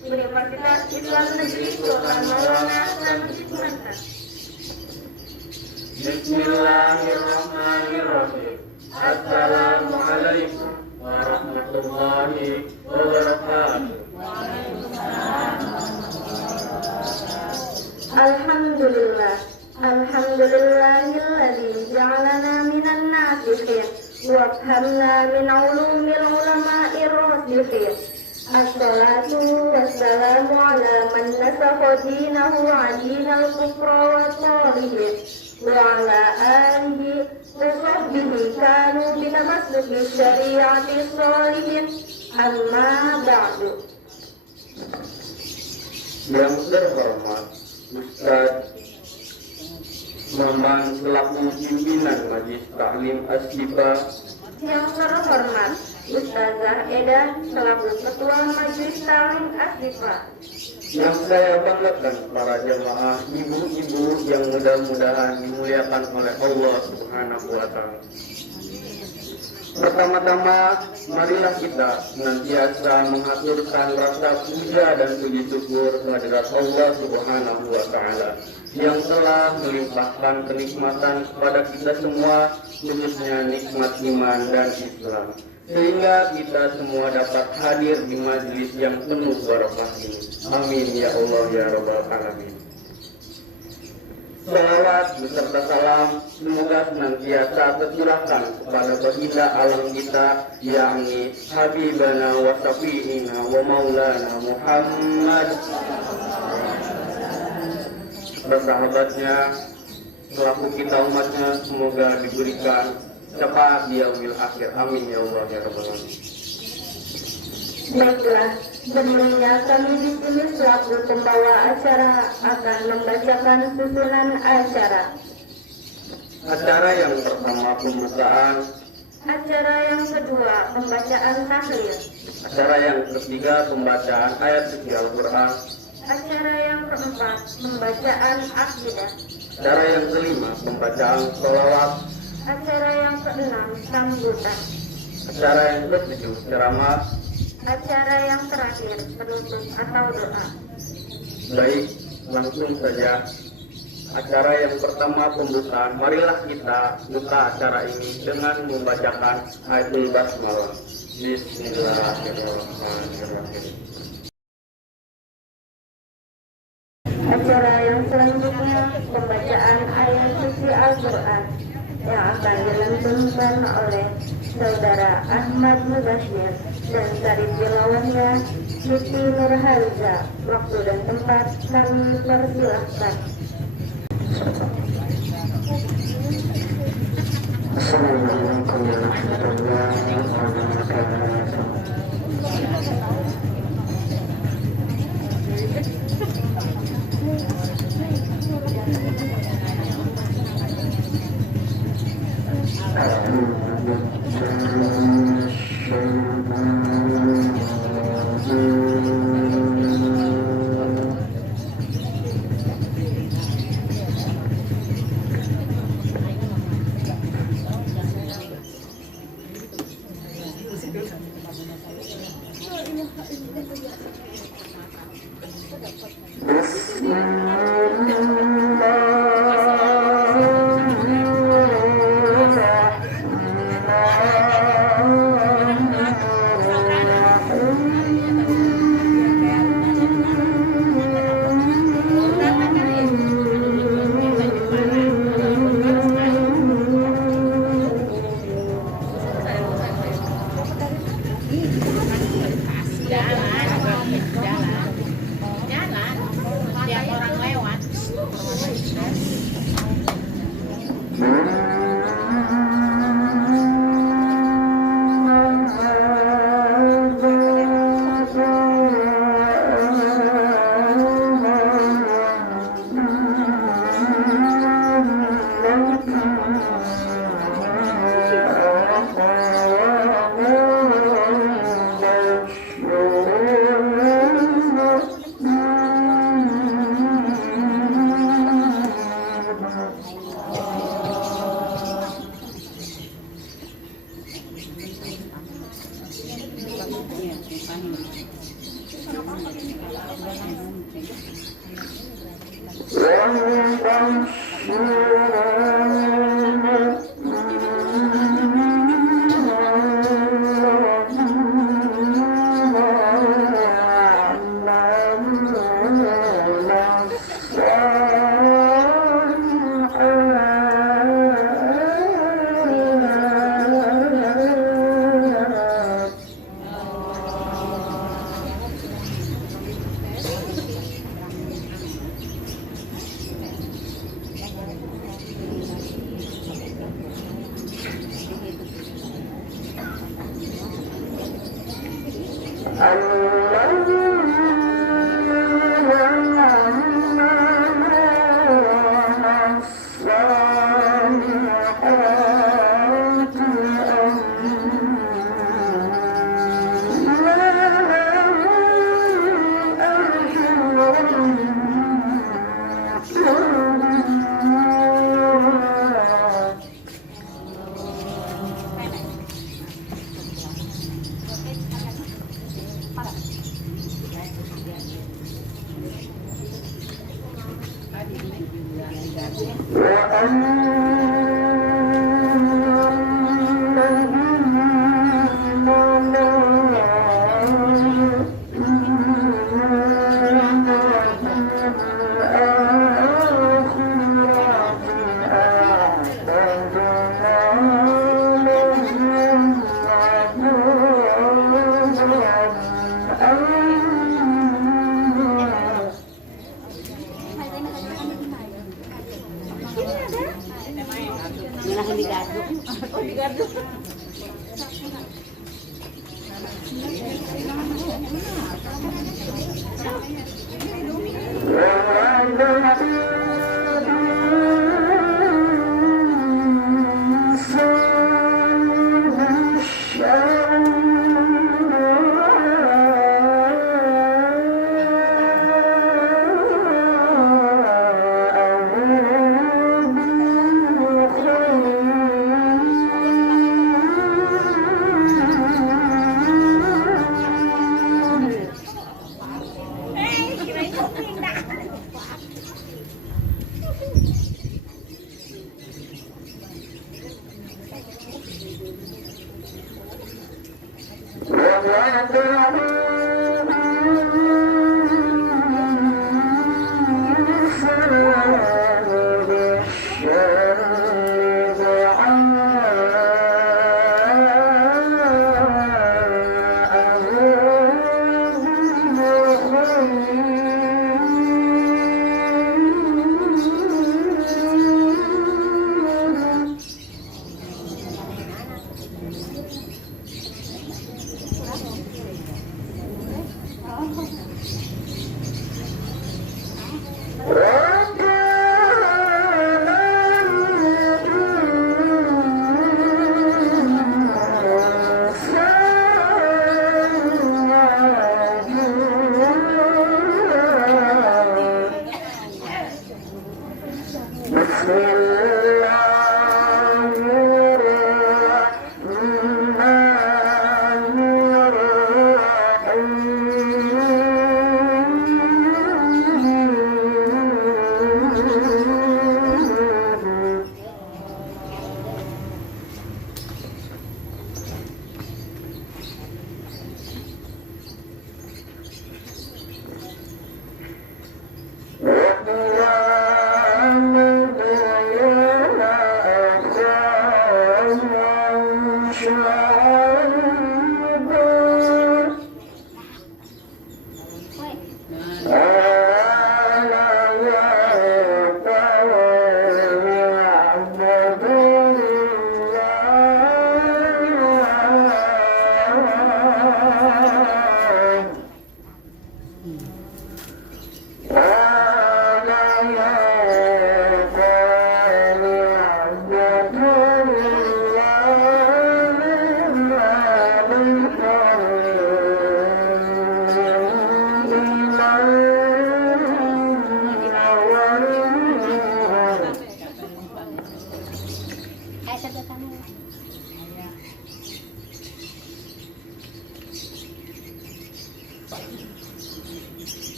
Universitas Islam Negeri Sultan Maulana Samsudin Mantan. Bismillahirrahmanirrahim. Assalamualaikum warahmatullahi wabarakatuh. Alhamdulillah. Alhamdulillahilladzi ja'alana minan nasikhin wa afhamna min ulumil ulama'ir rasikhin. Assalatu wassalamu ala man nasakha dinahu adinal kufra wa talihin wa ala alihi wa sahbihi kanu bitamassuki syari'ati salihin. Amma ba'du. Yang terhormat Ustaz Maman selaku pimpinan Majelis Taklim Asyifa, Yang terhormat Ustazah Eda selaku Ketua Majelis Taklim Asyifa, yang saya banggakan para jamaah ibu-ibu yang mudah-mudahan dimuliakan oleh Allah Subhanahu wa Ta'ala. Pertama-tama, marilah kita senantiasa mengaturkan rasa puja dan puji syukur kehadirat Allah Subhanahu wa Ta'ala yang telah melimpahkan kenikmatan kepada kita semua, khususnya nikmat iman dan Islam, sehingga kita semua dapat hadir di majelis yang penuh barokah ini. Amin ya Allah ya Rabbal Alamin. Salawat beserta salam semoga senantiasa tercurahkan kepada baginda alam kita, yakni Habibana wa Syafi'ina wa Maulana Muhammad, bersahabatnya, selaku kita umatnya, semoga diberikan cepat di yaumil akhir. Amin ya Allah ya Rabbal Alamin. Baiklah, sebelumnya kami di sini selaku pembawa acara akan membacakan susunan acara. Acara yang pertama pembukaan, Acara yang kedua pembacaan tahlil. acara yang ketiga pembacaan ayat suci Al-Quran, Acara yang keempat pembacaan akidah. acara yang kelima pembacaan sholawat, Acara yang keenam sambutan. acara yang ketujuh ceramah. Acara yang terakhir penutup atau doa. Baik, langsung saja. Acara yang pertama pembukaan. Marilah kita buka acara ini dengan membacakan ayatul basmalah. Bismillahirrahmanirrahim. Acara yang selanjutnya pembacaan ayat suci Al-Quran yang akan dilantunkan oleh Saudara Ahmad Mubashir dan dari tilawahnya Siti Nurhaliza. Waktu dan tempat kami persilahkan. Assalamualaikum warahmatullahi wabarakatuh. Jalan.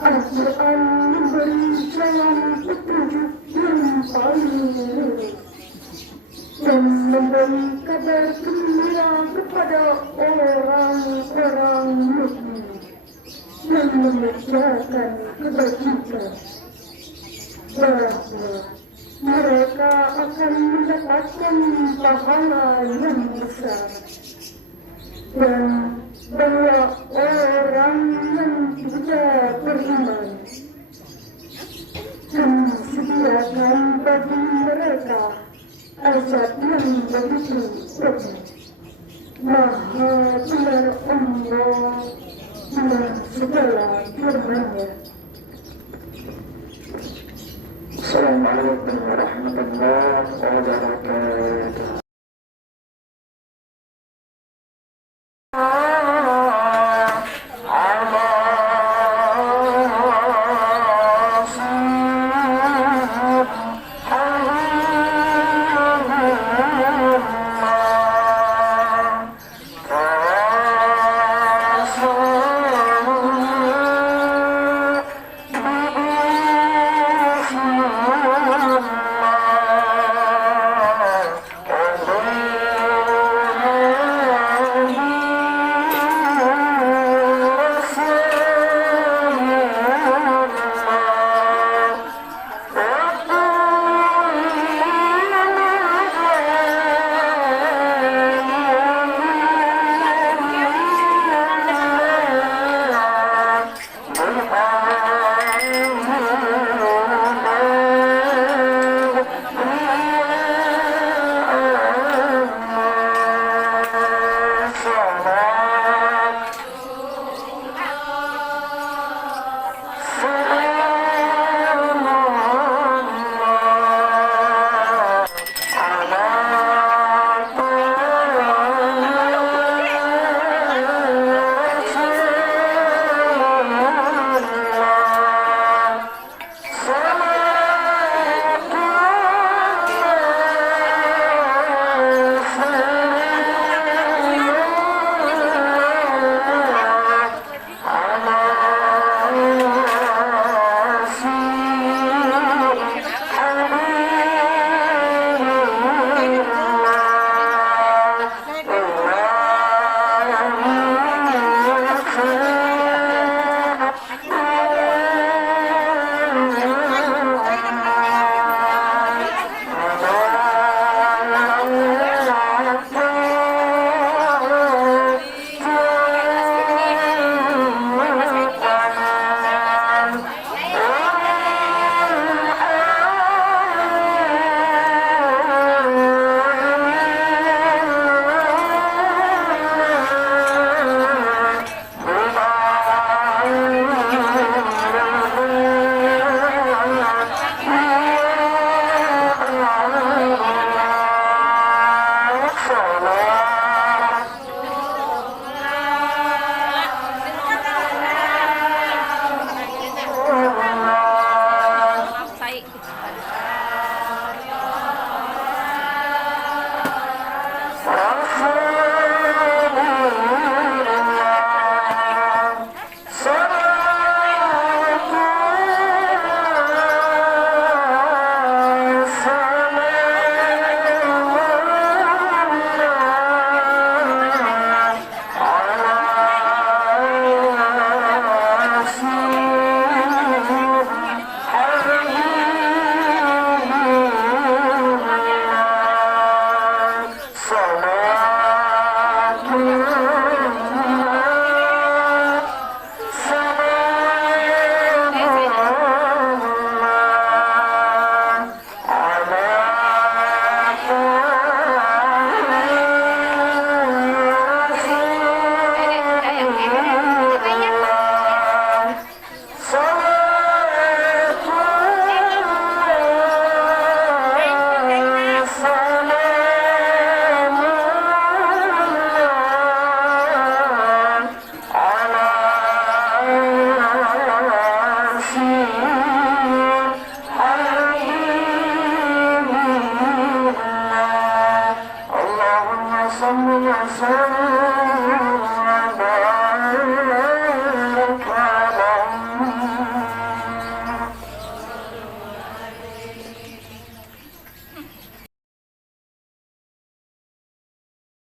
Al-Quran memberi jalan petunjuk yang paling dan memberi kabar gembira kepada orang-orang mukmin yang mengerjakan kebajikan bahwa mereka akan mendapatkan pahala yang besar, dan bahwa orang yang tidak beriman disediakan bagi mereka azab yang begitu pedih. Maha benar Allah dengan segala firman-Nya. Assalamualaikum warahmatullahi wabarakatuh.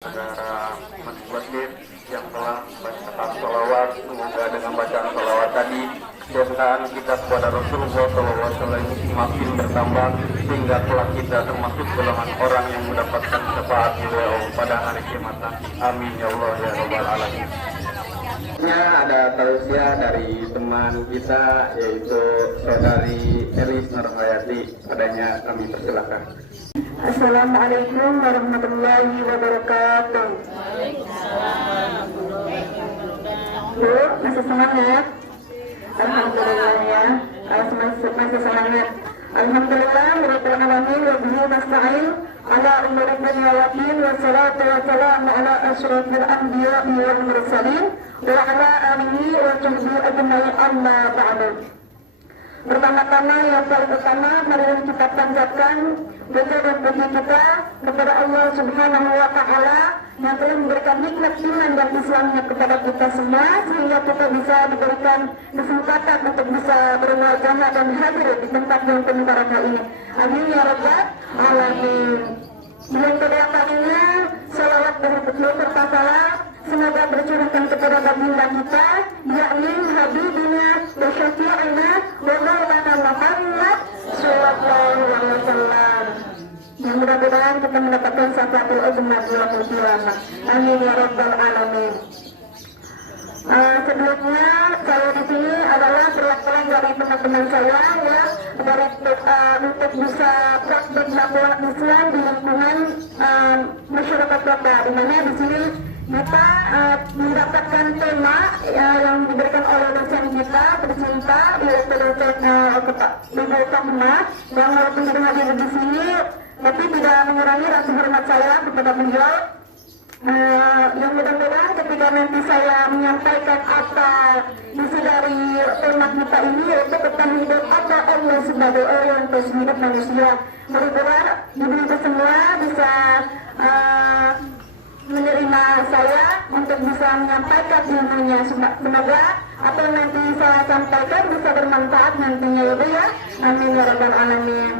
Saudara masjid yang telah mencetak salawat, semoga dengan bacaan salawat tadi kecintaan kita kepada Rasulullah SAW semakin bertambah sehingga telah kita termasuk golongan orang yang mendapatkan syafaat beliau pada hari kiamat. Amin ya Allah ya Rabbal Alamin. Ada tausiah dari teman kita yaitu saudari Elis Nurhayati. Padanya kami persilakan. Assalamualaikum warahmatullahi wabarakatuh. Bu, masih semangat? Alhamdulillah ya, masih semangat. Alhamdulillah, Rabbil alamin wa bihi nasta'in ala umuri dunya wa din wa salatu wa salam ala asyrafil anbiya'i wal mursalin wa ala alihi wa sahbihi ajma'in amma ba'du. Pertama-tama yang paling utama mari kita panjatkan puja dan puji kita kepada Allah Subhanahu wa taala yang telah memberikan nikmat iman dan Islamnya kepada kita semua sehingga kita bisa diberikan kesempatan untuk bisa bermuajahah dan hadir di tempat yang penuh barakah ini. Amin ya rabbal alamin. Yang kedua kalinya salawat berserta salam semoga bercurahkan kepada baginda kita yakni Habibina wa Syafi'ina wa Maulana Muhammad sallallahu alaihi wasallam. Yang mudah-mudahan kita mendapatkan syafaatul uzma di yaumil qiyamah. Amin ya rabbal alamin. Sebelumnya saya di sini adalah perwakilan dari teman-teman saya ya dari untuk bisa praktik dakwah Islam di lingkungan masyarakat kota, di mana di sini kita mendapatkan tema yang diberikan oleh dosen kita tercinta yaitu dosen Ibu Fatma yang walaupun tidak hadir di sini tapi tidak mengurangi rasa hormat saya kepada beliau. Yang mudah-mudahan ketika nanti saya menyampaikan apa isi dari tema kita ini yaitu tentang hidup apa Allah sebagai orientasi hidup manusia. Mudah-mudahan ibu-ibu semua bisa menerima saya untuk bisa menyampaikan ilmunya. Semoga apa yang nanti saya sampaikan bisa bermanfaat nantinya ya. Amin ya rabbal alamin.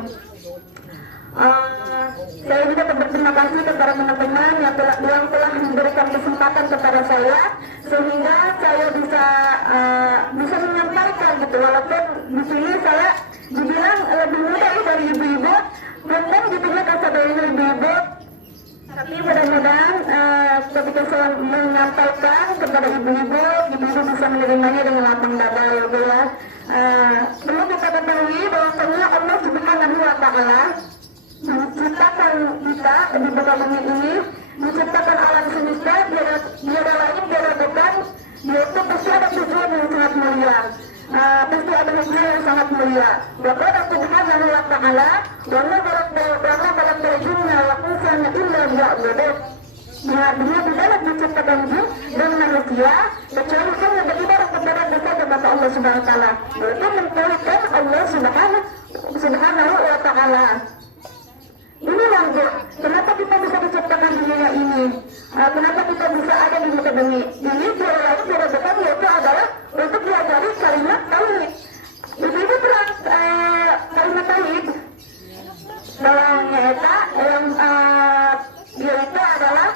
Saya juga berterima kasih kepada teman-teman yang telah memberikan kesempatan kepada saya sehingga saya bisa menyampaikan gitu, walaupun di sini saya dibilang lebih muda dari ibu-ibu, mungkin gitunya kata dari ibu-ibu, tapi mudah-mudahan ketika saya menyampaikan kepada ibu-ibu bisa menerimanya dengan lapang dada ya. Perlu kita ketahui bahwasanya Allah Subhanahu wa taala menciptakan kita di muka bumi ini, menciptakan alam semesta, tiada lain tiada bukan, yaitu pasti ada tujuan yang sangat mulia, pasti ada hikmah yang sangat mulia. Bahwa Subhanahu wa taala, wala barat berjumlah wa insana illa liya'budun. Dia tidaklah menciptakan jin dan manusia kecuali hanya beribadah kepada kepada Allah Subhanahu wa taala, yaitu mentauhidkan Allah Subhanahu wa taala. Inilah Bu, kenapa kita bisa diciptakan di dunia ini? Kenapa kita bisa ada di muka bumi ini? Tiada lain tiada bukan yaitu adalah untuk diajari kalimat tauhid. Ibu terang kalimat tauhid dalam nyata yang yaitu adalah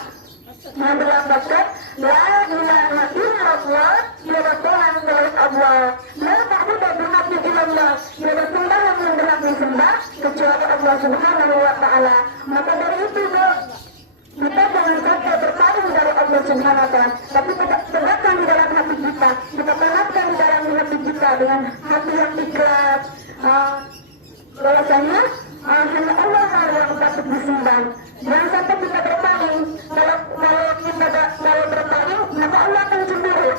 yang berlambangkan la ilaha illallah tiada Tuhan selain Allah. La ta'budu bihaqqin illallah, tiada sembah yang berhak disembah kecuali Allah Subhanahu wa taala. Maka dari itu Bu, kita jangan sampai berpaling dari Allah Subhanahu wa taala, tapi kita tegakkan di dalam hati kita, kita tanamkan di dalam hati kita dengan hati yang ikhlas. Bahwasanya hanya Allah yang patut disembah. Jangan sampai kita berpaling. Kalau kita berpaling, maka Allah akan cemburu.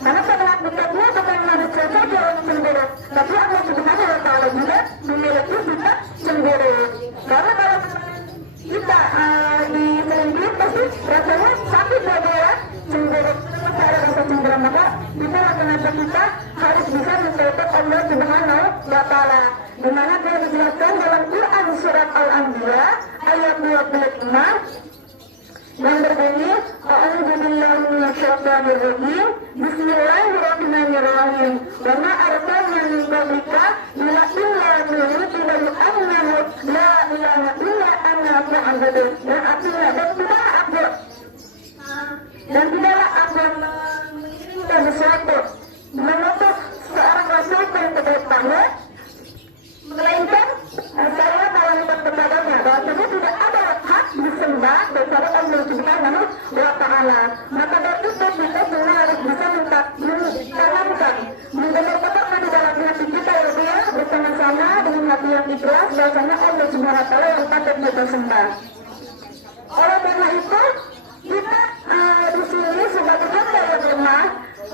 Karena pada hakikatnya bukan manusia saja yang cemburu, tapi Allah Subhanahu wa taala juga memiliki sifat cemburu. Karena kalau kita diselingkuh pasti rasanya sakit ya cemburu. Cara rasa cemburu, maka kita kenapa kita harus bisa mencatat Allah Subhanahu wa taala. Di mana telah dijelaskan dalam Quran surat Al-Anbiya ayat 25 yang berbunyi a'udzu Minasyaitonirrajim. Bismillahirrahmanirrahim. Wa ma arsalna min qablika illa nurutu annahu la ilaha illa ana fa'budu. Dan artinya dan tidaklah aku mengirimkan sesuatu mengutus seorang rasul kepadamu, melainkan saya tawarkan kepadanya bahwasanya tidak ada hak disembah kecuali Allah Subhanahu wa Ta'ala. Maka dari itu kita semua harus bisa menanamkan, mendengarkan di dalam hati kita ya bersama-sama dengan hati yang ikhlas bahwasanya Allah Subhanahu wa Ta'ala yang patut kita sembah. Oleh karena itu kita di sini sebagai hamba yang lemah,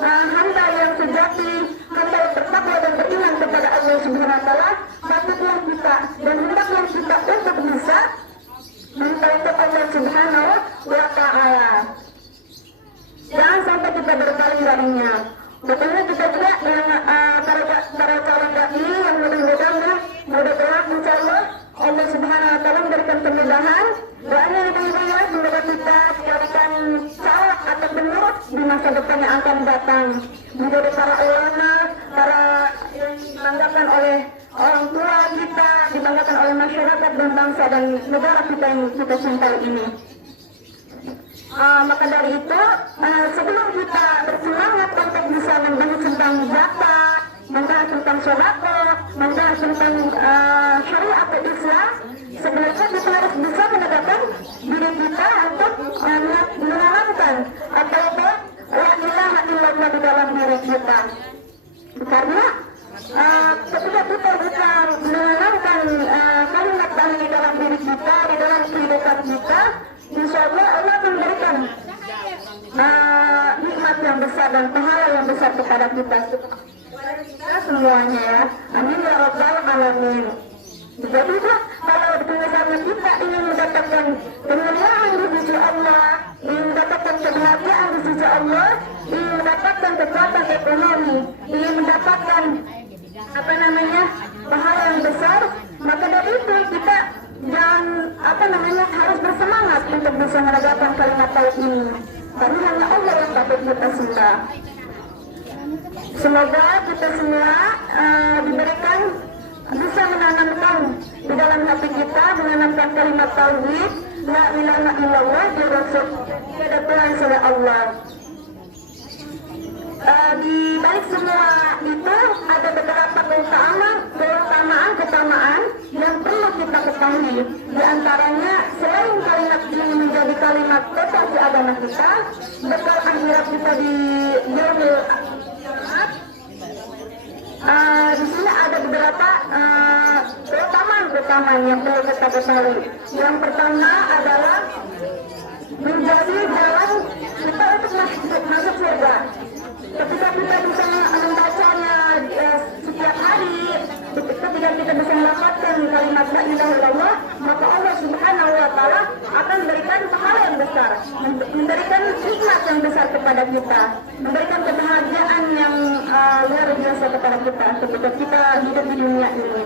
hamba yang sejati, hamba yang bertakwa dan beriman kepada Allah Subhanahu wa Ta'ala, patutlah kita dan hendaklah kita untuk bisa mentaati Allah Subhanahu wa Ta'ala. Jangan sampai kita berpaling darinya. Betulnya kita juga yang para calon dai yang mudah-mudahan insyaallah Allah Subhanahu wa Ta'ala memberikan kemudahan. Doanya hidayah semoga kita dijadikan saleh atau penerus di masa depan yang akan datang, menjadi para ulama, para yang dibanggakan oleh orang tua kita, dibanggakan oleh masyarakat dan bangsa dan negara kita yang kita cintai ini. Maka dari itu sebelum kita bersemangat untuk bisa membahas tentang zakat, membahas tentang sedekah, membahas tentang syariat Islam, sebenarnya kita harus bisa menegakkan diri kita untuk menanamkan atau la ilaha illallah di dalam diri kita. Karena ketika kita bisa menanamkan kalimat tauhid di dalam diri kita, di dalam kehidupan kita, insya Allah Allah memberikan nikmat yang besar dan pahala yang besar kepada kita semuanya ya. Amin ya rabbal alamin. Jadi kalau misalnya kita ingin mendapatkan kemuliaan di sisi Allah, ingin mendapatkan kebahagiaan di sisi Allah, ingin mendapatkan kekuatan ekonomi, ingin mendapatkan pahala yang besar, maka dari itu kita jangan harus bersemangat untuk bisa menegakkan kalimat tauhid ini. Karena hanya Allah yang patut kita sembah. Semoga kita semua diberikan bisa menanamkan di dalam hati kita, menanamkan kalimat tauhid la ilaha illallah di rasul tidak Tuhan selain Allah. Di balik semua itu ada beberapa keutamaan yang perlu kita ketahui. Di antaranya selain kalimat ini menjadi kalimat fondasi agama kita, bekal akhirat kita di yaumil kiamat. Di sini ada beberapa keutamaan yang perlu kita ketahui. Yang pertama adalah menjadi jalan kita untuk masuk surga. Ketika kita bisa membacanya setiap hari, ketika kita bisa melafazkan kalimat la ilaha illallah, maka Allah Subhanahu wa Ta'ala akan memberikan pahala yang besar, memberikan nikmat yang besar kepada kita, memberikan kebahagiaan yang luar biasa kepada kita ketika kita hidup di dunia ini.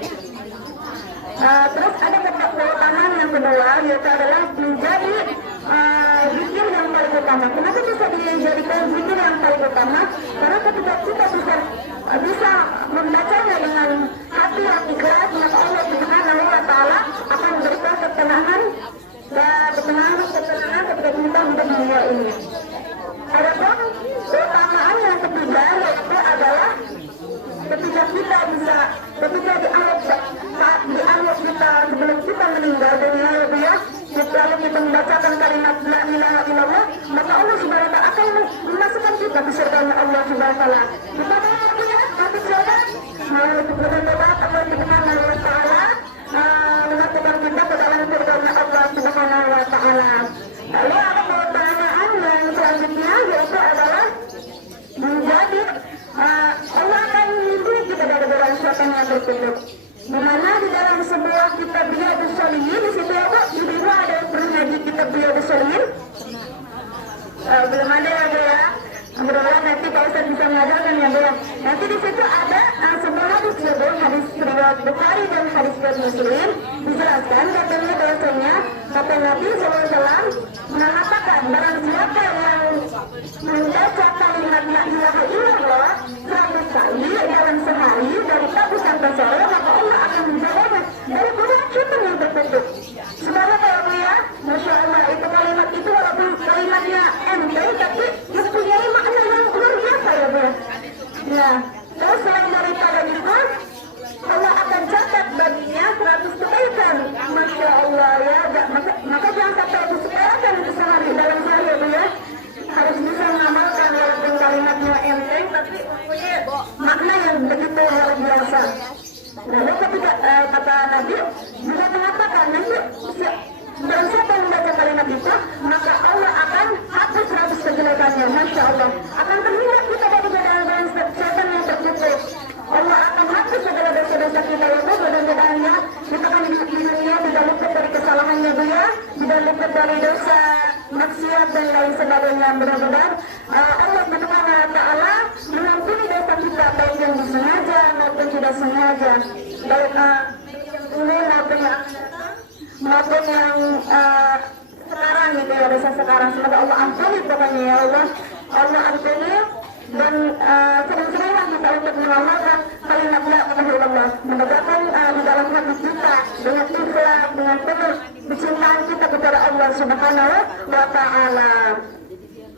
Terus ada keutamaan yang kedua, yaitu adalah menjadi zikir yang paling utama. Kenapa bisa dijadikan zikir yang paling utama? Karena ketika kita bisa membacanya dengan hati yang ikhlas, maka Allah Subhanahu wa Ta'ala akan memberikan ketenangan ketika kita hidup di dunia ini. Adapun keutamaan yang ketiga yaitu adalah ketika kita bisa dianggap kita sebelum kita meninggal dunia ya, lalu kita membacakan kalimat la ilaha illallah, maka Allah Subhanahu wa Ta'ala akan memasukkan kita ke surga Allah Subhanahu wa Ta'ala. Kita punya hati surga, mudah-mudahan Allah Subhanahu wa Ta'ala memasukkan kita ke dalam surga Allah Subhanahu wa Ta'ala. Lalu ada keutamaan yang selanjutnya yaitu adalah menjadi Allah akan melindungi kita dari berbagai sesuatu yang tertutup. Dimana di dalam sebuah kitab Riyadhus Shalihin, di situ ada ibu ada yang pernah ngaji kitab Riyadhus Shalihin? Belum ada ya Bu ya. Mudah-mudahan nanti Pak Ustaz bisa mengajarkan ya Bu ya. Nanti di situ ada sebuah hadis hadis riwayat Bukhari dan hadis riwayat Muslim, dijelaskan katanya bahwasanya kata Nabi SAW mengatakan barang siapa yang membaca Terus selain daripada itu, Allah akan catat baginya 100 kebaikan. Masya Allah ya. Maka jangan sampai disepelekan itu sehari dalam sehari ya. Harus bisa mengamalkan walaupun kalimatnya enteng, tapi punya makna yang begitu luar biasa. Lalu ketika kata Nabi juga mengatakan nanti dan siapa yang membaca kalimat itu, maka Allah akan hapus 100 kejelekannya. Masya Allah. Akan terhindar kita dari godaan setan yang tertutup. Allah akan hapus segala dosa-dosa kita itu, godaan-godaannya. Kita kan di dunia tidak luput dari kesalahannya dia, tidak luput dari dosa, maksiat dan lain sebagainya. Mudah-mudahan Allah Subhanahu wa taala mengampuni dosa kita baik yang disengaja maupun tidak sengaja. Baik ini maupun yang sekarang gitu ya, dosa sekarang. Semoga Allah ampuni pokoknya ya Allah. Allah ampuni dan sering-seringlah kita untuk mengamalkan kalimat la ilaha illallah. Mudah-mudahan di dalam hati kita dengan ikhlas, dengan penuh kecintaan kita kepada Allah Subhanahu wa taala.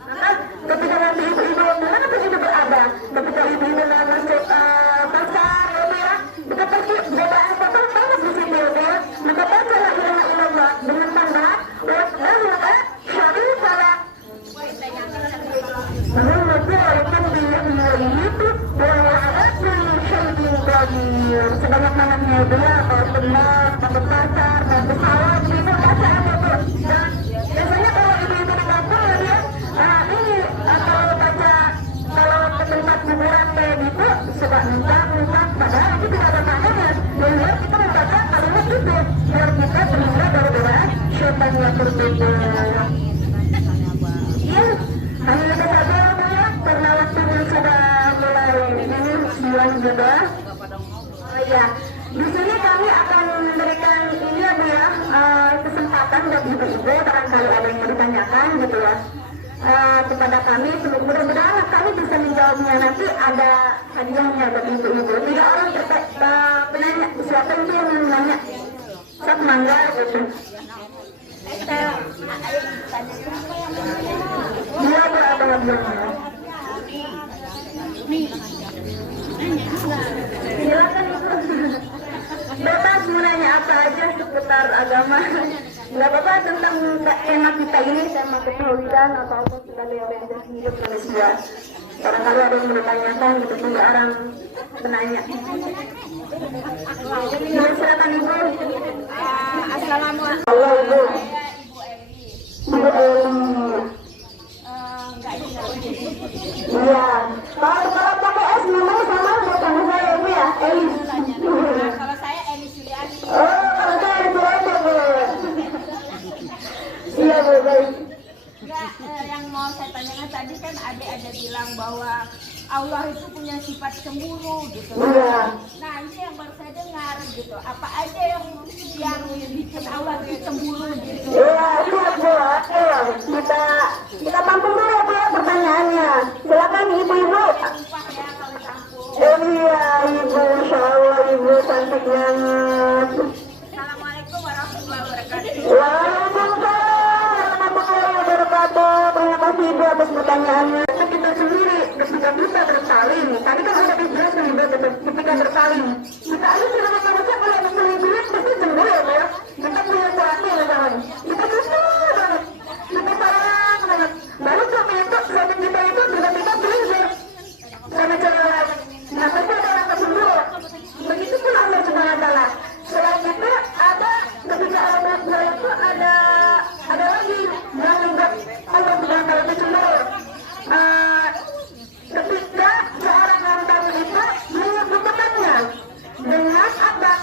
Maka ketika nanti ibu-ibu mana pun ibu berada, ketika ibu-ibu masuk pasar ya, kita pergi godaan kotor banget di situ ya. Maka baca la ilaha illallah dengan tanda wa syarifah. Sebanyak-banyaknya dia kalau benar, kalau pasar, kalau pesawat, itu baca apa tuh. Dan biasanya kalau ibu-ibu di kampung ya, ini kalau baca, kalau ke tempat hiburan kayak gitu suka minta, padahal itu tidak ada maknanya. Dan biar kita membaca kalimat itu, biar kita terhindar dari godaan syaitan yang tertutup. Iya, hanya itu saja ya, karena waktunya sudah mulai ini siang juga. Ya, di sini kami akan memberikan ini ya Bu ya, kesempatan buat ibu-ibu barangkali ada yang mau ditanyakan gitu ya kepada kami. Mudah-mudahan kami bisa menjawabnya. Nanti ada hadiahnya buat ibu-ibu. 3 orang penanya, siapa itu yang menanya? Sok mangga gitu. Dia berapa hadiahnya? Silakan Ibu. Bebas mau nanya apa aja seputar agama. Nggak apa-apa tentang tema kita ini, tema ketauhidan atau apa sebagai orientasi hidup manusia. Barangkali ada yang bertanyakan gitu, punya orang penanya. Silakan Ibu. Assalamualaikum. Halo Ibu. Ibu Eli. Ibu Eli. Iya. Kalau pakai S namanya sama bukan saya Ibu ya, Eli. Kalau saya Eli Suliani. Oh, kalau saya Eli Suliani Bu. Iya Bu, baik. Enggak, yang mau saya tanyakan tadi kan adik ada bilang bahwa Allah itu punya sifat cemburu gitu. Iya. Nah ini yang baru saya dengar gitu. Apa aja yang bikin Allah itu cemburu gitu? Iya, siap Bu. Ayo, kita tampung dulu Bu ya pertanyaannya. Silakan Ibu-ibu. Sumpah ya kalau campur. Iya, Ibu, Insya Allah Ibu cantik banget. Assalamualaikum warahmatullahi wabarakatuh. Waalaikumsalam warahmatullahi wabarakatuh. Terima kasih Ibu atas pertanyaannya. Kita sendiri ketika kita berpaling, tadi kan ada dijelaskan Ibu ketika berpaling. Kita aja tidak manusia kalau ada selingkuh pasti cemburu ya Bu ya. Kita punya suatu misalnya. Kita susah banget. Kita sayang banget. Baru sampai itu suami kita itu tiba-tiba selingkuh sama cewek lain. Nah pasti ada rasa cemburu. Begitu pun Allah Subhanahu wa taala. Selain itu ada ketika Allah itu ada lagi yang membuat Allah Subhanahu wa taala itu cemburu. Ketika seorang hamba itu menyebut temannya dengan apa?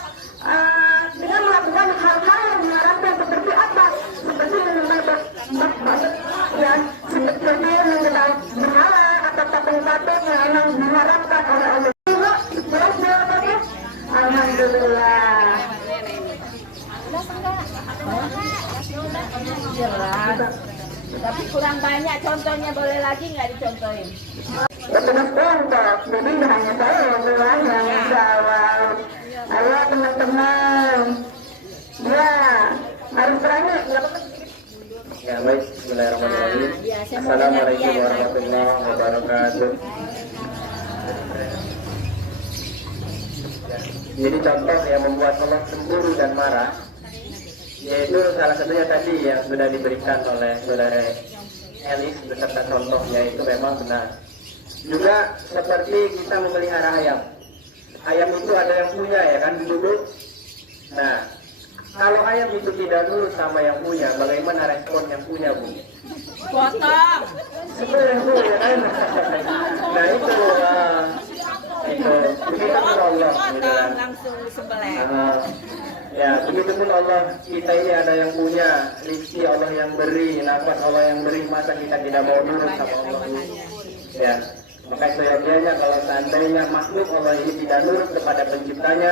Dengan melakukan hal-hal yang diharapkan seperti apa? Seperti menyembah ya, seperti menyembah berhala atau patung-patung yang memang diharapkan oleh Allah. Jelas jawabannya? Alhamdulillah. Jelas. Tapi kurang banyak contohnya, boleh lagi nggak dicontohin? Terus contoh, jadi nggak hanya saya yang bilang yang jawab. Ayo teman-teman. Ya, harus berani. Ya baik, bismillahirrahmanirrahim. Assalamualaikum warahmatullahi wabarakatuh. Jadi contoh yang membuat Allah cemburu dan marah, yaitu salah satunya tadi yang sudah diberikan oleh saudara Elis beserta contohnya itu memang benar. Juga seperti kita memelihara ayam. Ayam itu ada yang punya ya kan dulu. Nah, kalau ayam itu tidak nurut sama yang punya, bagaimana respon yang punya, Bu? Potong. Sebenarnya ya kan. Nah itu begitu pun Allah gitu kan. Langsung disembelih. Ya begitu pun Allah, kita ini ada yang punya rezeki Allah yang beri, nafas Allah yang beri, masa kita tidak mau nurut sama Allah? Ya, maka seyogianya kalau seandainya makhluk Allah ini tidak nurut kepada penciptanya,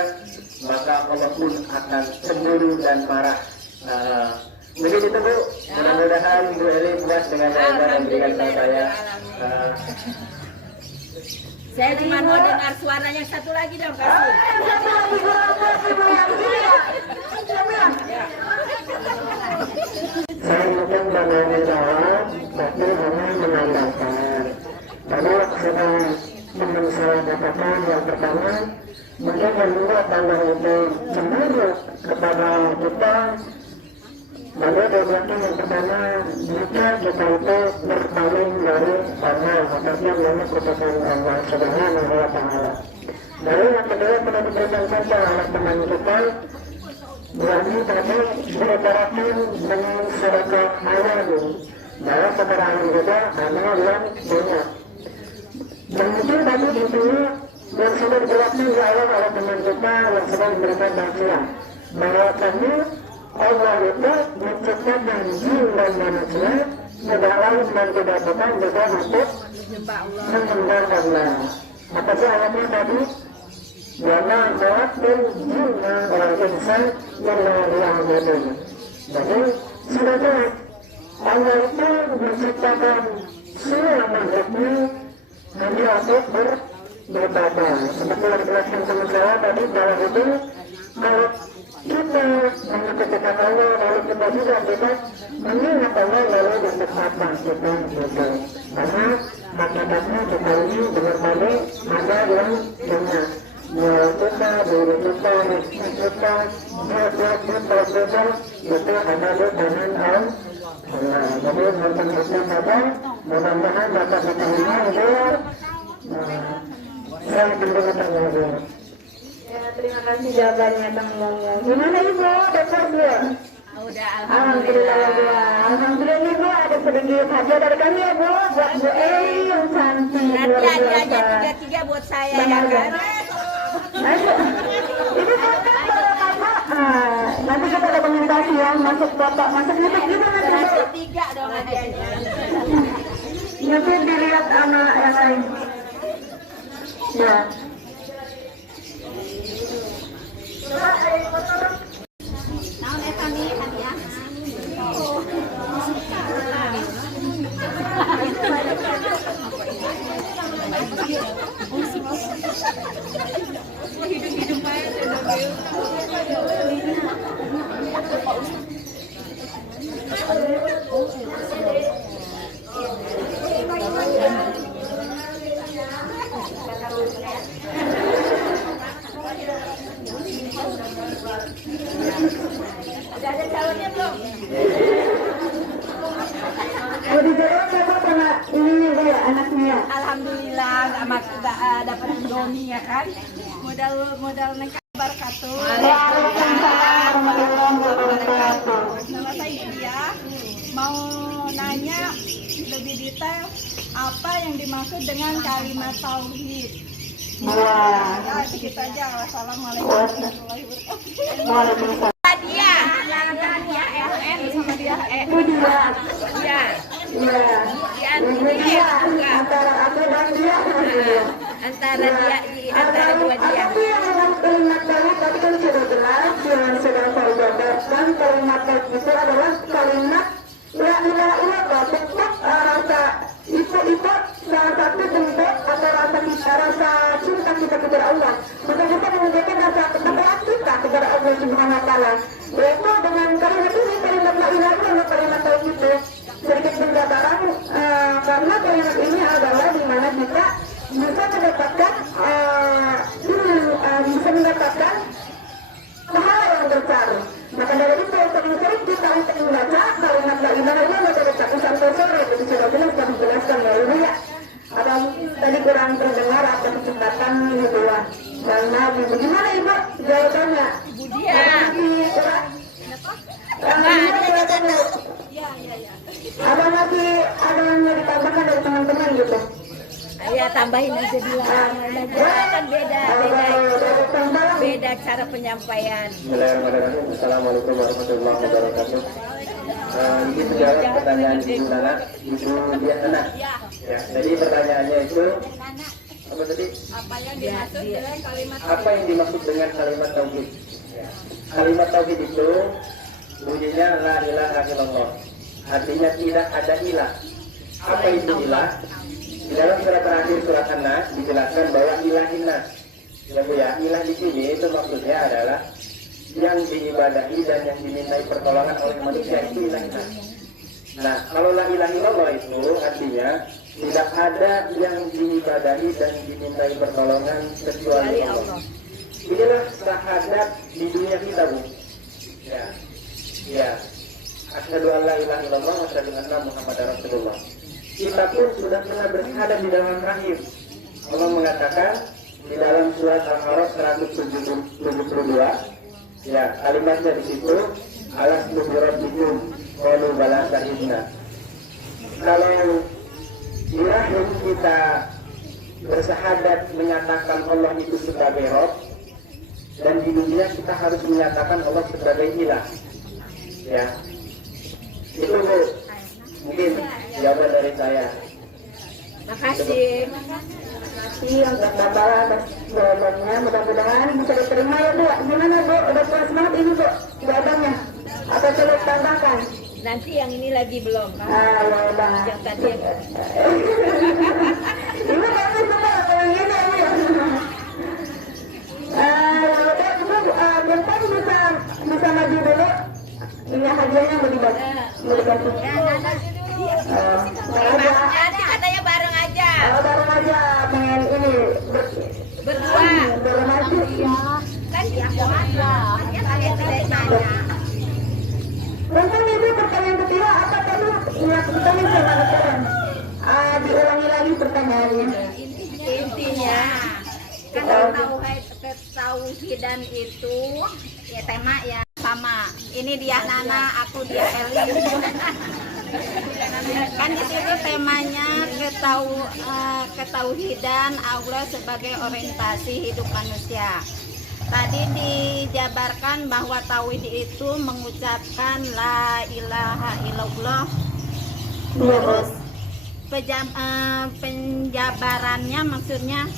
maka Allah pun akan cemburu dan marah. Begitu Bu, mudah-mudahan Bu Eli puas dengan jawaban yang diberikan kepada saya. Saya cuma mau dengar suaranya satu lagi dong, kasih. Saya mungkin banyak menjawab, tapi hanya menambahkan. Tadi sudah teman saya katakan yang pertama, mungkin yang membuat pandang itu cemburu kepada kita. Lalu dia bilang yang pertama, jika kita itu berpaling dari Allah, maksudnya memang keputusan Allah Subhanahu wa Ta'ala. Lalu yang kedua perlu diberikan contoh oleh teman kita, berarti tadi diutarakan dengan sedekah ayam, bahwa sekarang juga ada yang punya. Dan mungkin tadi di sini yang sudah dijelaskan di awal oleh teman kita yang sedang memberikan bantuan, bahwa kami Allah itu menciptakan jin dan manusia tidak lain dan tidak bukan juga untuk menyembah Allah. Apa sih ayatnya tadi? Wama khalaqtul jinna wal insa illa liya'budun. Jadi sudah jelas Allah itu menciptakan semua makhluknya hanya untuk beribadah. Seperti yang dijelaskan teman saya tadi bahwa itu kalau kita mengikuti Allah lalu kita juga mengingat Allah lalu berkata kita gitu. Karena hakikatnya kita ini benar-benar ada yang punya. Nyawa kita, diri kita, rezeki kita, buat kita itu ada di tangan Allah. Jadi mungkin kita saja mudah-mudahan dapat diterima biar saya kembali lagi. Ya, terima kasih jawabannya Bang Yoyo. Gimana Ibu? Dapat dia? Udah, alhamdulillah. Alhamdulillah nih Bu, ada sedikit hadiah dari kami ya Bu, buat Bu Eli yang cantik. Nanti hadiahnya 3 buat saya ya kan? Itu kontak kalau Kakak. Nanti kita ada komunikasi ya, masuk Bapak, masuk YouTube gitu nanti. Berarti 3 dong hadiahnya. Nanti dilihat anak yang lain. Ya. Naon eta mi hadiah? Hidung-hidung bae Udah ada calonnya belum? Oh, di jalan Bapak pernah ini ya anaknya. Alhamdulillah dapat doni ya kan. Modal neng kabar katu. Nama saya dia mau nanya lebih detail apa yang dimaksud dengan kalimat tauhid. Wah. Ya, sedikit aja. Wassalamualaikum warahmatullahi wabarakatuh. Waalaikumsalam. Dia FM sama dia Itu dia. ya. Ya. Ini dia antara aku dan dia. Antara dia di antara dua dia. Apa yang dengan kalimat tadi kan sudah jelas yang sudah saya jabarkan. Kalimat itu adalah kalimat la ilaha illallah, bentuk rasa itu salah satu bentuk atau rasa cinta kita kepada Allah. Maka kita menunjukkan rasa ketakwaan kita kepada Allah Subhanahu wa Ta'ala. Yaitu dengan kalimat ini, kalimat la ilaha illallah, kalimat tauhid itu sedikit penjabaran karena kalimat ini adalah di mana kita bisa mendapatkan bisa mendapatkan pahala yang besar. Maka dari itu sering-sering kita untuk membaca kalimat la ilaha illallah pada saat sampai sore. Itu sudah jelas kami jelaskan ya Ibu ya. Atau tadi kurang terdengar atau kesempatan gitu ya. Dan Nabi, bagaimana Ibu jawabannya? Ibu dia. Ada lagi ada yang mau ditambahkan dari teman-teman gitu? Ya tambahin aja bilang. Kan beda cara penyampaian. Bismillahirrahmanirrahim. Assalamualaikum warahmatullahi wabarakatuh. Ini menjawab pertanyaan Ibu Nana, Ibu Diana. Ya, jadi pertanyaannya itu apa tadi? Apa yang dimaksud dengan kalimat tauhid? Ya. Kalimat tauhid itu bunyinya la ilaha illallah. Artinya tidak ada ilah. Apa itu ilah? Di dalam surat terakhir surat An-Nas dijelaskan bahwa ilahinnas. Ya Bu ya, ilah di sini itu maksudnya adalah yang diibadahi dan yang dimintai pertolongan oleh manusia, itu ilahinnas. Nah, kalau la ilaha illallah itu artinya tidak ada yang diibadahi dan dimintai pertolongan kecuali Allah. Inilah syahadat di dunia kita Bu. Ya. Ya. Asyhadu an la ilaha illallah wa asyhadu anna Muhammadar Rasulullah. Kita pun sudah pernah bersyahadat di dalam rahim. Allah mengatakan di dalam surat Al-A'raf 172, ya kalimatnya di situ, alastu bi rabbikum qalu bala syahidna. Kalau di rahim kita bersyahadat menyatakan Allah itu sebagai Rabb, dan di dunia kita harus menyatakan Allah sebagai ilah. Ya, itu Bu, mungkin jawaban dari saya. Makasih. Terima kasih untuk Bapak atas jawabannya. Mudah-mudahan bisa diterima ya Bu. Gimana Bu? Udah puas banget ini Bu jawabannya? Atau coba tambahkan? Nanti yang ini lagi belum. Ah ya udah. Yang tadi. Ibu kami suka kalau gini ya. Ya udah Ibu, bentar bisa maju dulu. Ini hadiahnya mau dibagi. Nanti katanya bareng aja. Bareng aja pengen ini Berdua. bareng maju. Kan dia aja. Ya kalian tidak nanya. Tentang Ibu pertanyaan ketiga apa tadi? Ingat pertanyaan sama keren. Diulangi lagi pertanyaannya. Intinya kan ketauhidan itu ya tema ya sama. Ini dia Nana, aku dia Eli. Kan di situ temanya ketauhidan Allah sebagai orientasi hidup manusia. Tadi dijabarkan bahwa tauhid itu mengucapkan la ilaha illallah. Terus penjabarannya maksudnya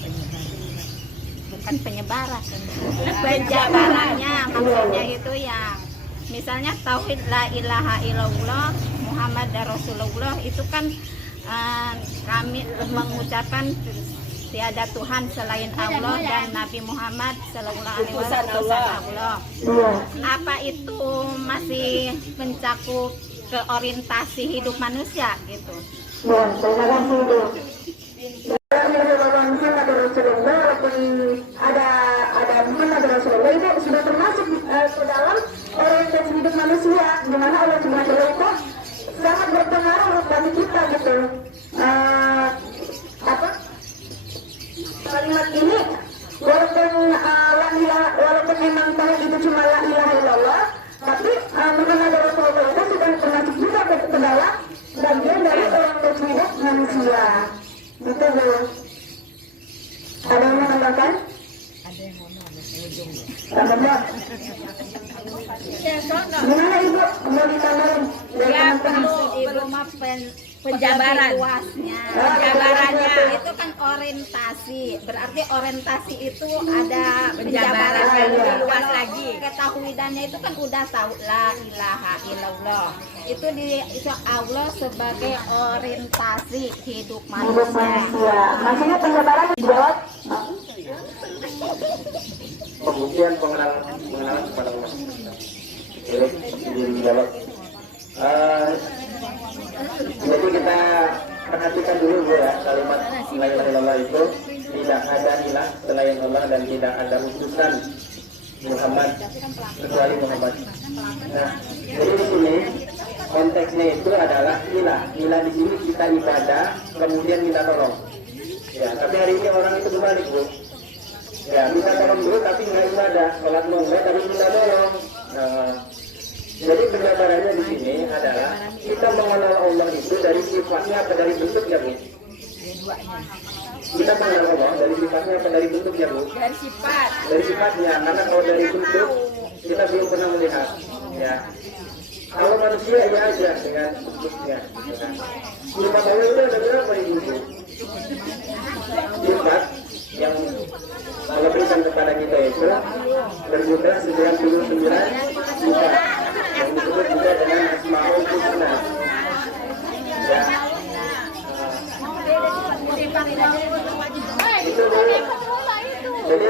bukan penyebaran. Penjabarannya maksudnya itu yang misalnya tauhid la ilaha illallah Muhammad Rasulullah itu kan kami mengucapkan tiada Tuhan selain Allah dan Nabi Muhammad sallallahu alaihi wasallam Allah. Apa itu masih mencakup ke orientasi hidup manusia gitu? Ya, terima kasih Bu. Walaupun ada Muhammad Rasulullah itu sudah termasuk ke dalam orientasi hidup manusia, di mana Allah Subhanahu wa taala sangat berpengaruh bagi kita gitu. Kalimat ini walaupun memang tauhid itu cuma la ilaha illallah, tapi Muhammad Rasulullah itu sudah termasuk juga ke dalam bagian dari orientasi hidup manusia. Gitu Bu. Ada yang mau menambahkan? Ada yang mau tambah. Gimana Ibu? Mau ditambahin? Ya belum penjabaran luasnya. Penjabarannya itu kan orientasi. Berarti orientasi itu ada penjabaran lebih luas lagi. Ketauhidannya itu kan udah tahu la ilaha illallah. Itu Allah sebagai orientasi hidup manusia. Maksudnya penjabaran dijawab? Pembuktian pengenalan kepada Allah. Dijawab. Jadi kita perhatikan dulu Bu ya kalimat la ilaha illallah itu tidak ada ilah selain Allah dan tidak ada utusan Muhammad kecuali Muhammad. Nah, jadi di sini konteksnya itu adalah ilah. Ilah di sini kita ibadah, kemudian minta tolong. Ya, tapi hari ini orang itu berbalik, Bu. Ya, minta tolong dulu tapi nggak ibadah, sholat enggak tapi minta tolong. Nah, jadi penjabarannya di sini adalah kita mengenal Allah itu dari sifatnya atau dari bentuknya, Bu? Kita mengenal Allah dari sifatnya atau dari bentuknya, Bu? Dari sifat. Dari sifatnya, karena kalau dari bentuk kita belum pernah melihat. Ya, kalau manusia ya aja dengan bentuknya. Sifat Allah itu ada berapa ibu? Sifat yang Allah berikan kepada kita itu berjumlah 99 sifat yang disebut juga dengan Asmaul Husna. Ya. Itu dulu. Jadi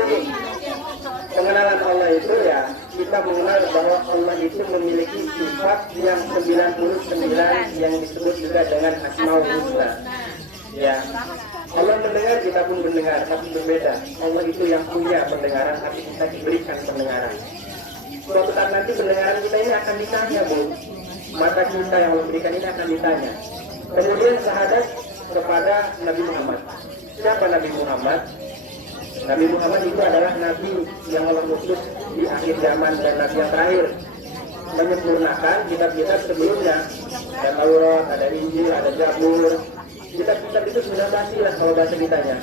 pengenalan Allah itu ya kita mengenal bahwa Allah itu memiliki sifat yang 99 yang disebut juga dengan Asmaul Husna. Ya, Allah mendengar, kita pun mendengar, tapi berbeda. Allah itu yang punya pendengaran, tapi kita diberikan pendengaran. Suatu saat nanti pendengaran kita ini akan ditanya, Bu. Mata kita yang Allah berikan ini akan ditanya. Kemudian syahadat kepada Nabi Muhammad. Siapa Nabi Muhammad? Nabi Muhammad itu adalah Nabi yang Allah utus di akhir zaman dan Nabi yang terakhir, menyempurnakan kitab-kitab sebelumnya. Ada Taurat, ada Injil, ada Zabur. Kitab-kitab itu sudah basi lah kalau bahasa kitanya,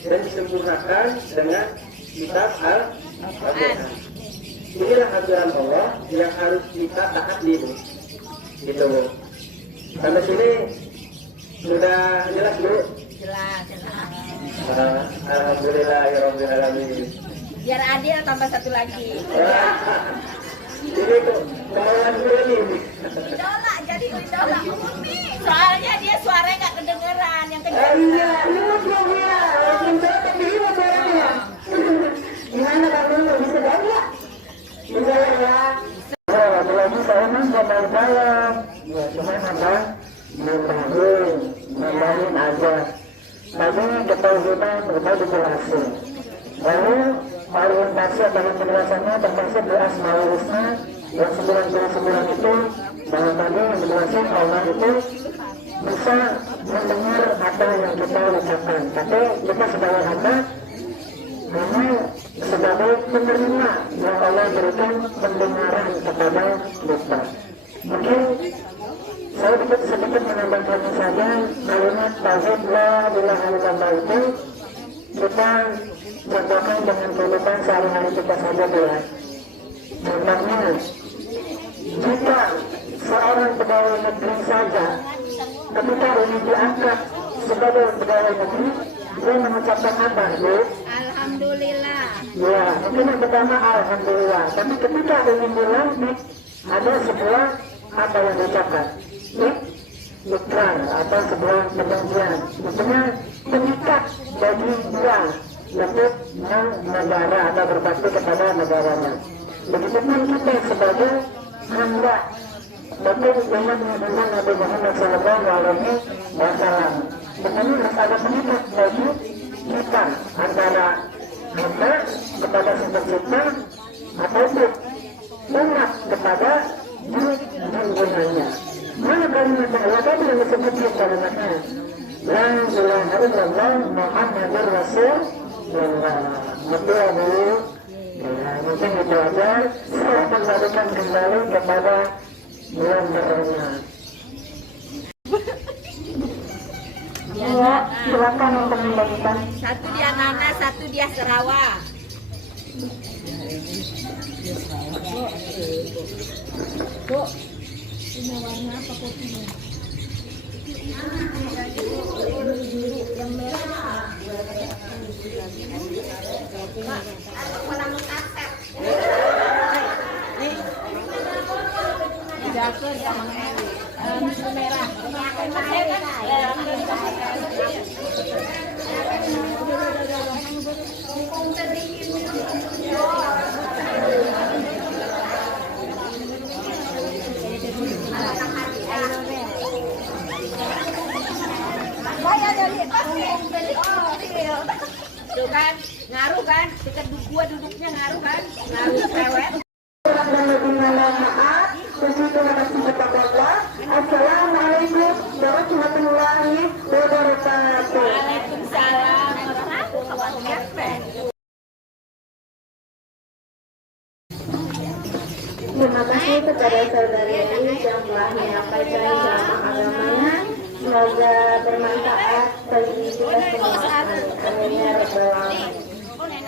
dan disempurnakan dengan kitab Al-Quran. Inilah aturan Allah yang harus kita taat di gitu. Sampai sini sudah jelas, Bu? Jelas. Alhamdulillahirabbil alamin. Biar adil tambah satu lagi. Ini kemauan gue nih. Idola, jadi idola Umi. Soalnya dia suaranya nggak kedengeran, yang kedengeran. Iya, lihat ya dia. Pintar tapi ini suaranya. Gimana kamu bisa banyak? Bisa ya. Lagi saya mah nggak mau jawab. Ya cuma apa? Nambahin aja. Tadi ketauhidan kita dijelasin. Lalu orientasi atau penjelasannya termasuk di Asmaul Husna yang 99 itu, bahwa tadi yang dijelaskan Allah itu bisa mendengar apa yang kita ucapkan. Tapi kita sebagai hamba hanya sebagai penerima yang Allah berikan pendengaran kepada kita. Mungkin saya sedikit menambahkan saja kalimat tauhid la ilaha illallah itu kita contohkan dengan kehidupan sehari-hari kita saja ya. Contohnya, jika seorang pegawai negeri saja ketika ini diangkat sebagai pegawai negeri, dia mengucapkan apa, Bu? Alhamdulillah. Ya, mungkin yang pertama alhamdulillah. Tapi ketika ini dilantik, ada sebuah apa yang diucapkan? Ikrar atau sebuah perjanjian. Maksudnya pengikat bagi dia untuk negara atau berbakti kepada negaranya. Begitupun kita sebagai hamba betul umat Nabi Muhammad SAW. Makanya harus ada pengikat bagi kita antara hamba kepada pencipta ataupun umat kepada junjungannya. Mana kalimat Allah tadi yang disebutkan kalimatnya? La ilaha illallah Muhammadur Rasulullah. Betul ya, Bu? Ya, mungkin itu aja. Saya kembalikan kembali kepada yang bertanya. Ya, silakan untuk membagikan. Satu dia Nana, satu dia Sarawak. Bu, ini warna apa kopinya? Yang merah. Pak, warna mutakhir. Nih. Jaket sama merah. Saya dari Tuh kan, ngaruh kan? Kita gua duduknya ngaruh kan? Ngaruh cewek. Kurang dan lebih mohon maaf. Terima kasih kepada Allah. Assalamualaikum warahmatullahi wabarakatuh. Waalaikumsalam warahmatullahi wabarakatuh. Terima kasih kepada saudari Elis yang telah menyampaikan ceramah agamanya. Semoga bermanfaat bagi kita semua. Amin ya rabbal alamin.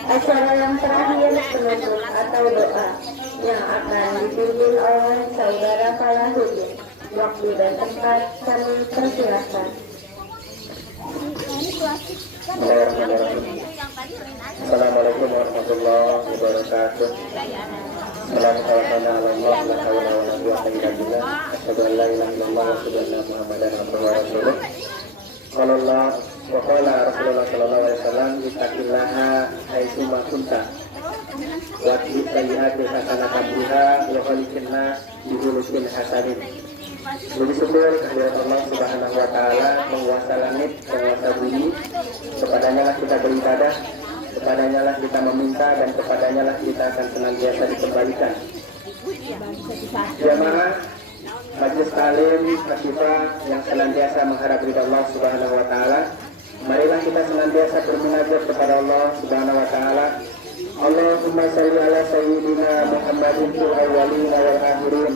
Acara yang terakhir penutup atau doa yang akan dipimpin oleh saudara Falahuddin. Waktu dan tempat kami persilahkan. Assalamualaikum warahmatullahi wabarakatuh. Assalamualaikum warahmatullahi wabarakatuh. Asyhadu an la ilaha illallah wa asyhadu anna Muhammadan abduhu wa rasuluh. Wa qala Rasulullah sallallahu alaihi wasallam, ittaqillaha haitsu ma kunta. Wa sayyi'ati hasanatan biha wa khaliqna bi khuluqin hasanin. Puji syukur kehadirat Allah Subhanahu wa taala, penguasa langit, penguasa bumi. Kepadanya lah kita beribadah, kepadanya lah kita meminta, dan kepadanya lah kita akan senantiasa dikembalikan. Jamaah Majelis Taklim Asyifa yang senantiasa mengharap ridha Allah Subhanahu wa taala, marilah kita senantiasa bermunajat kepada Allah Subhanahu wa taala. Allahumma shalli ala sayyidina Muhammadin fil awwalin wal akhirin.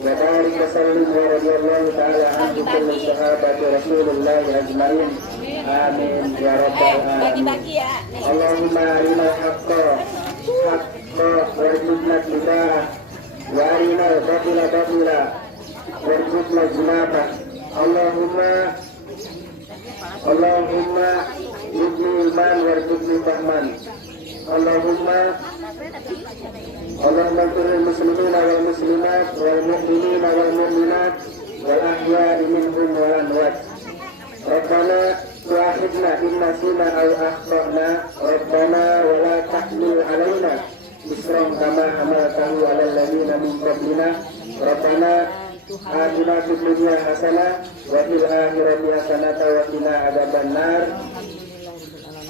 Wa barik wa sallim wa radhiyallahu ta'ala an kulli sahabati Rasulullah ajma'in. Amin ya rabbal alamin. Bagi-bagi ya. Allahumma arina haqqa warzuqna ittiba'ah wa arina batila batila warzuqna ijtinabah. Allahumma ibni ilman warzuqni fahman. Allahumma kulil muslimina wal muslimat wal mu'minina wal mu'minat wal ahya'i minhum wal amwat. Rabbana wahidna inna sina aw akhtana. Rabbana wa la tahmil alaina isran kama hamaltahu ala alladziina min qablina. Rabbana atina fid dunya hasanah wa fil akhirati hasanah wa qina adzabannar.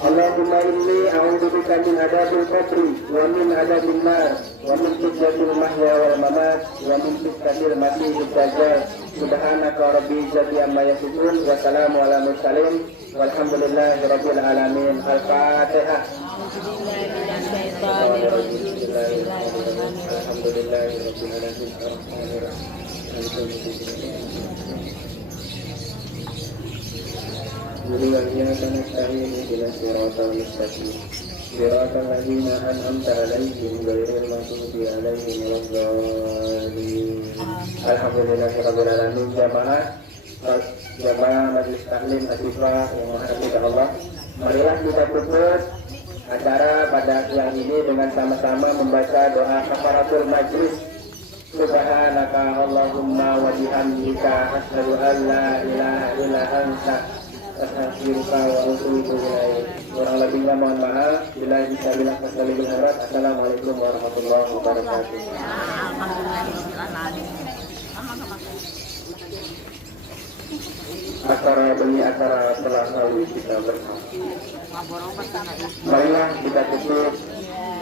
Allahumma inni a'udzubika min adzabil qabri wa min adzabin nar wa min fitnatil mahya wal mamat wa min fitnatil masiihid dajjal. Subhanaka rabbil izzati amma yasifun wa salamun ala mursalin walhamdulillahi rabbil alamin. Al-Fatihah. Alhamdulillahi rabbil Iyyaka nasta'in ihdinas siratal mustaqim siratal ladzina an'amta 'alaihim ghairil maghdubi 'alaihim waladdallin. Alhamdulillahirabbil alamin. Jamaah Majelis Taklim Asyifa yang mengharapkan Allah, marilah kita tutup acara pada siang ini dengan sama-sama membaca doa kafaratul majlis. Subhanaka Allahumma wa bihamdika asyhadu an la ilaha illa anta astaghfiruka wa atubu ilaik. Kurang lebihnya mohon maaf. Bila bisa bilang wassalamualaikum warahmatullahi. Assalamualaikum warahmatullahi wabarakatuh. Acara demi acara telah lalu kita bersama. Marilah kita tutup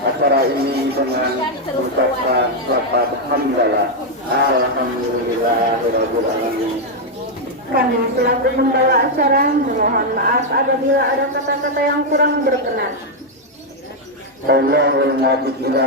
acara ini dengan mengucapkan lafaz hamdalah. Alhamdulillahirabbil alamin. Kami selaku pembawa acara mohon maaf apabila ada kata-kata yang kurang berkenan. Allahul nabi ila